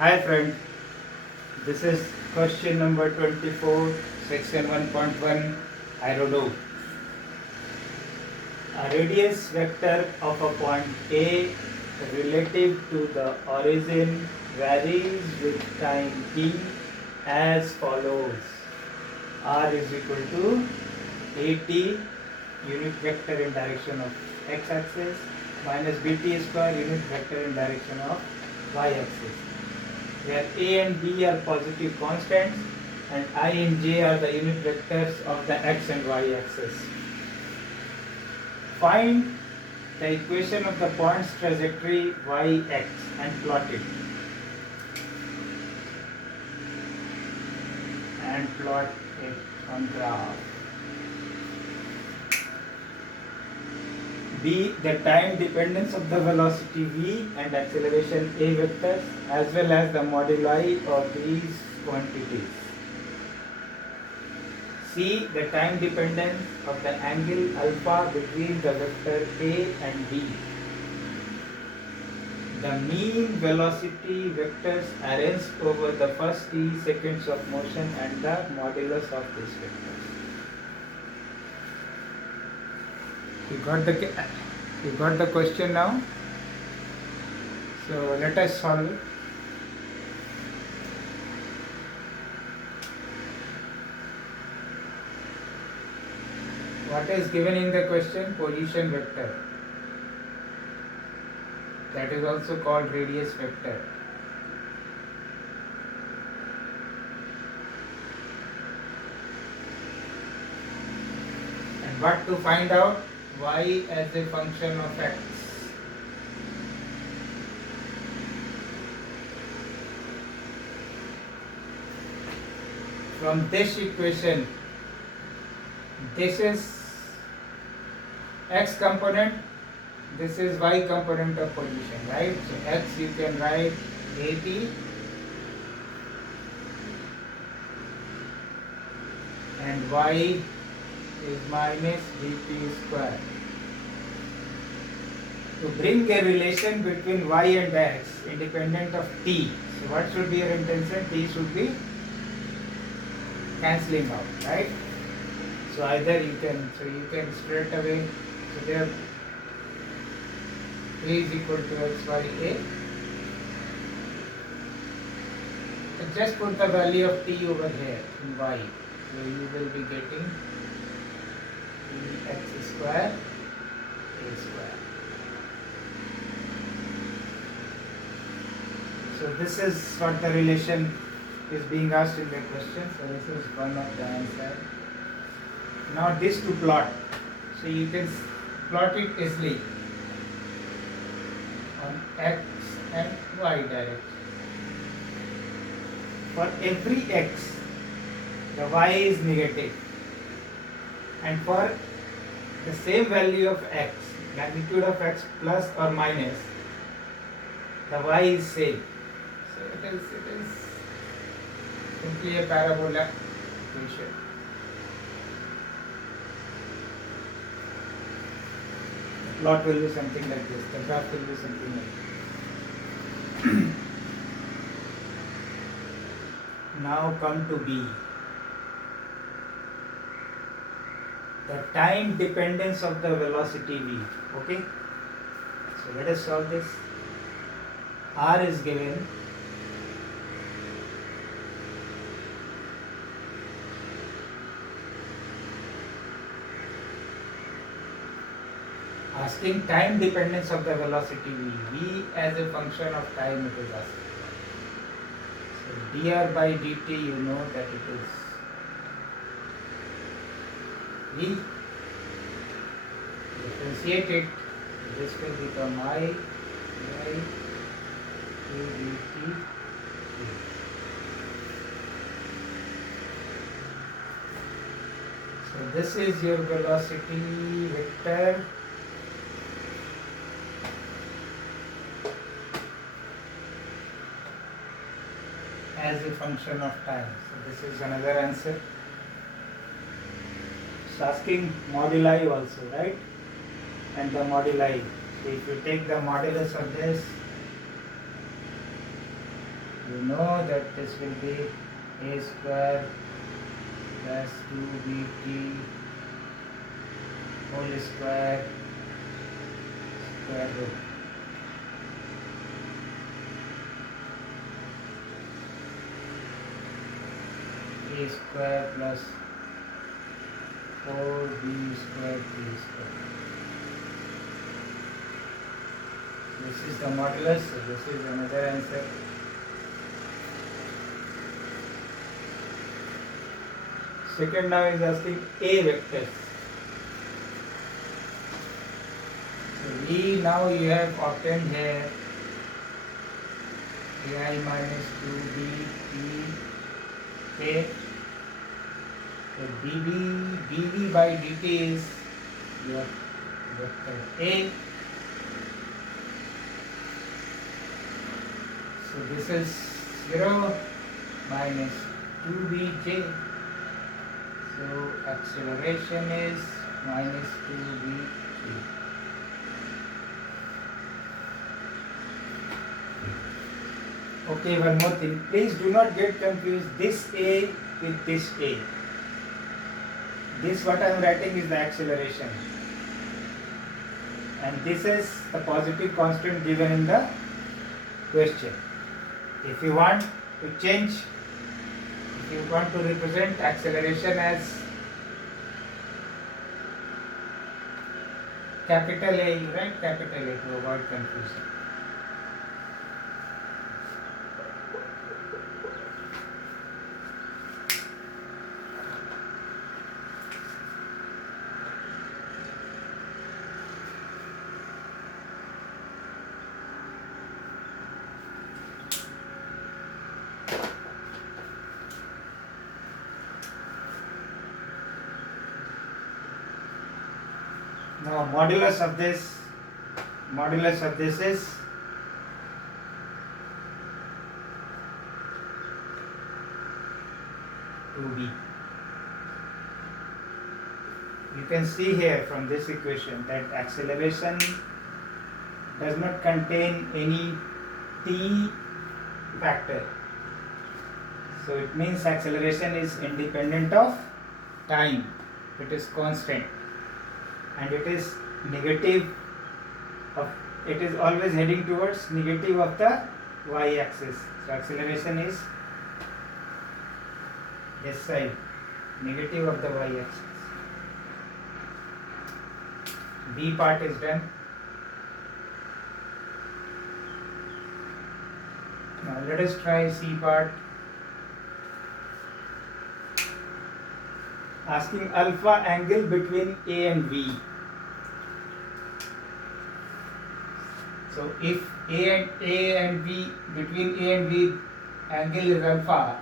Hi friend, this is question number 24, section 1.1 IRODOV. A radius vector of a point A relative to the origin varies with time t as follows. R is equal to AT unit vector in direction of x-axis minus BT square unit vector in direction of y-axis, where A and B are positive constants and I and J are the unit vectors of the x and y axis. Find the equation of the point's trajectory yx and plot it. On graph. B. The time dependence of the velocity v and acceleration a vectors as well as the moduli of these quantities. C. The time dependence of the angle alpha between the vector a and b. The mean velocity vectors arranged over the first t seconds of motion and the modulus of these vectors. You got the question now? So let us solve it. What is given in the question? Position vector. That is also called radius vector. And what to find out? Y as a function of x. From this equation, this is x component, this is y component of position, right? So x you can write at and y is minus dt square. To bring a relation between y and x independent of t, so what should be your intention? T should be cancelling out, right? So either you can straight away, so there a is equal to x by a. So just put the value of t over here in y. So you will be getting x square a square. So this is what the relation is being asked in the question. So this is one of the answer. Now this to plot. So you can plot it easily on x and y direction. For every x, the y is negative, and for the same value of x, magnitude of x plus or minus, the y is same. So it is simply a parabola equation. The plot will be something like this. The graph will be something like this. Now come to B. The time dependence of the velocity v. Okay. So let us solve this. R is given. Asking time dependence of the velocity v. V as a function of time it is asking. So dr by dt, you know that it is v. Differentiate it. This will become I by dt. So this is your velocity vector. As a function of time. So this is another answer. It's asking moduli also, right? And the moduli. So if you take the modulus of this, You know that this will be a square plus 2bt whole square root. A square plus 4b square t square. This is the modulus, so this is another answer. Second now is asking A vectors. So V now you have obtained here AI minus 2B T K. So dv by dt is your vector A. So this is 0 minus 2bj. So acceleration is minus 2bj. Okay, one more thing. Please do not get confused this A with this A. This what I am writing is the acceleration. And this is the positive constant given in the question. If you want to change, if you want to represent acceleration as capital A, you write capital A to avoid confusion. Now modulus of this is 2b. You can see here from this equation that acceleration does not contain any t factor. So it means acceleration is independent of time. It is constant. And it is negative of, it is always heading towards negative of the y-axis. So acceleration is this side, negative of the y-axis. B part is done. Now let us try C part. Asking alpha angle between A and V. So if A and V, between A and V angle is alpha,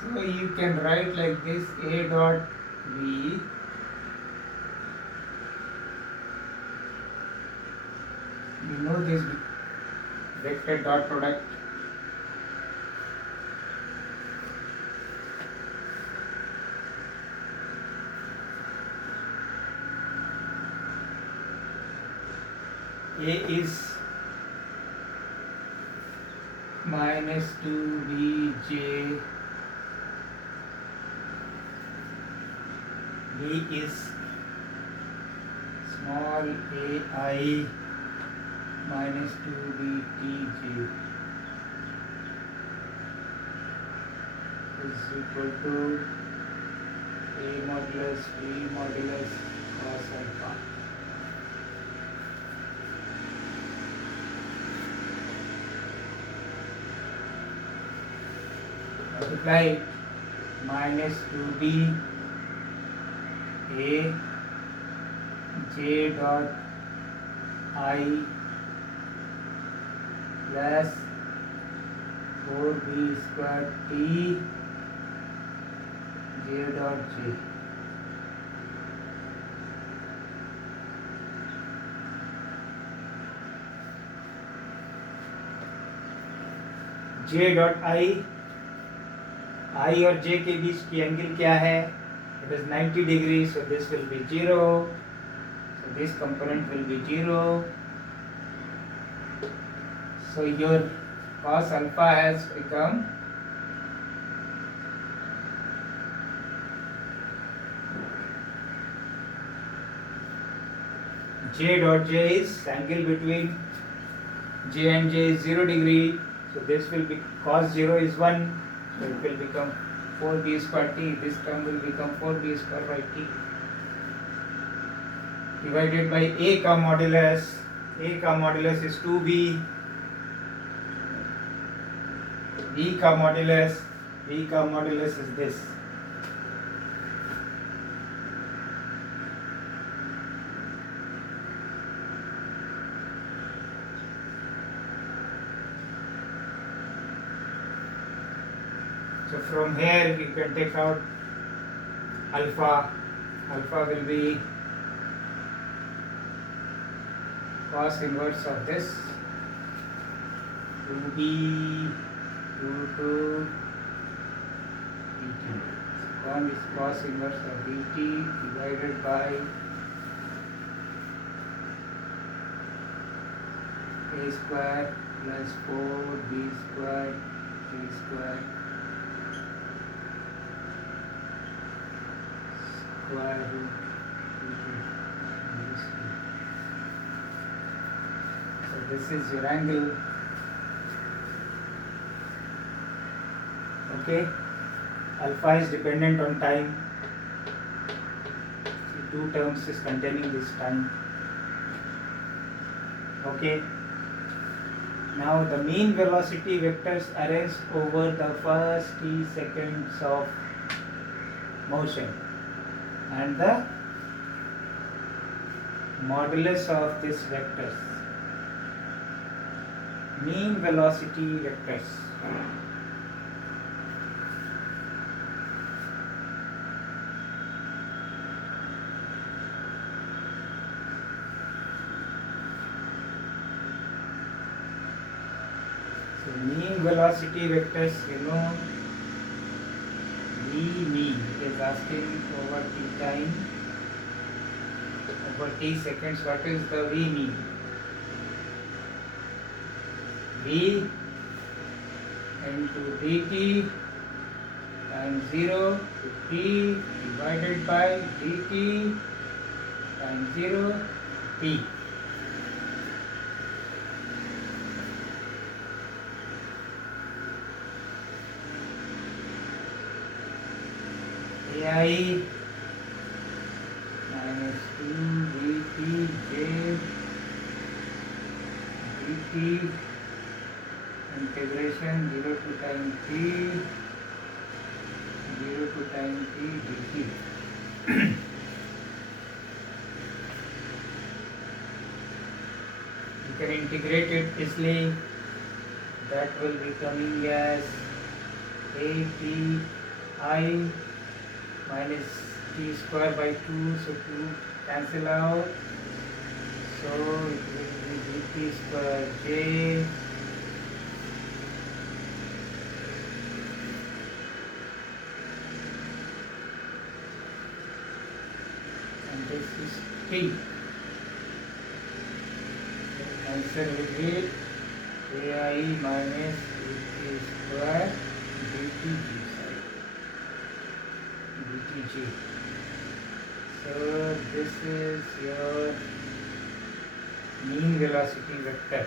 so you can write like this: A dot V you know this vector dot product A is minus 2bj, B is small ai minus 2btj is equal to A modulus B modulus cos alpha. Multiply minus 2b A j dot I plus 4b square t j dot j. J dot I और J के बीच की angle क्या है? It is 90 degrees, so this will be 0. So this component will be 0. So your cos alpha has become J dot J is angle between J and J is 0 degree. So this will be cos 0 is 1. So it will become 4b square t. This term will become 4b square by t divided by A ka modulus. A ka modulus is 2B. B ka modulus. B ka modulus is this. So from here you can take out alpha. Alpha will be cos inverse of this 2B 2 dt. Con is cos inverse of dt divided by a square plus 4b square t square square root dt. So this is your angle. Okay, alpha is dependent on time. See, two terms is containing this time. Okay, now the mean velocity vectors arranged over the first t seconds of motion and the modulus of this vectors. Mean velocity vectors. So mean velocity vectors, you know, V mean is asking over t time, over t seconds. What is the V mean? V into dt times 0 to t divided by dt times 0 to t. AI minus 2 dt j dt integration 0 to time t 0 to time t dt. You can integrate it easily. That will be coming as a t I minus t square by 2, so 2 cancel out, so it will be dt square j and this is t. So answer will be ai minus dt square dt dtg. So this is your mean velocity vector.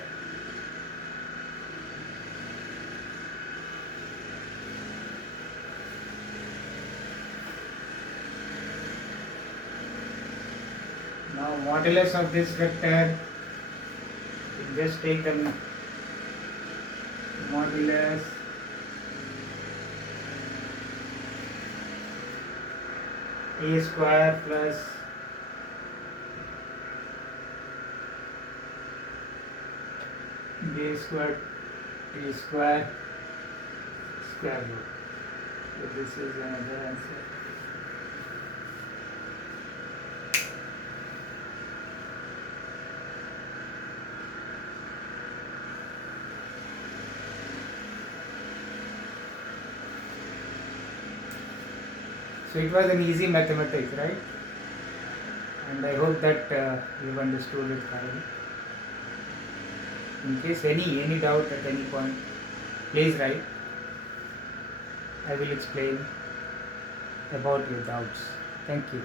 Now modulus of this vector, you just take the modulus a square plus b square t square square root. So this is another answer. So it was an easy mathematics, right? And I hope that you've understood it thoroughly. In case any doubt at any point, please write. I will explain about your doubts. Thank you.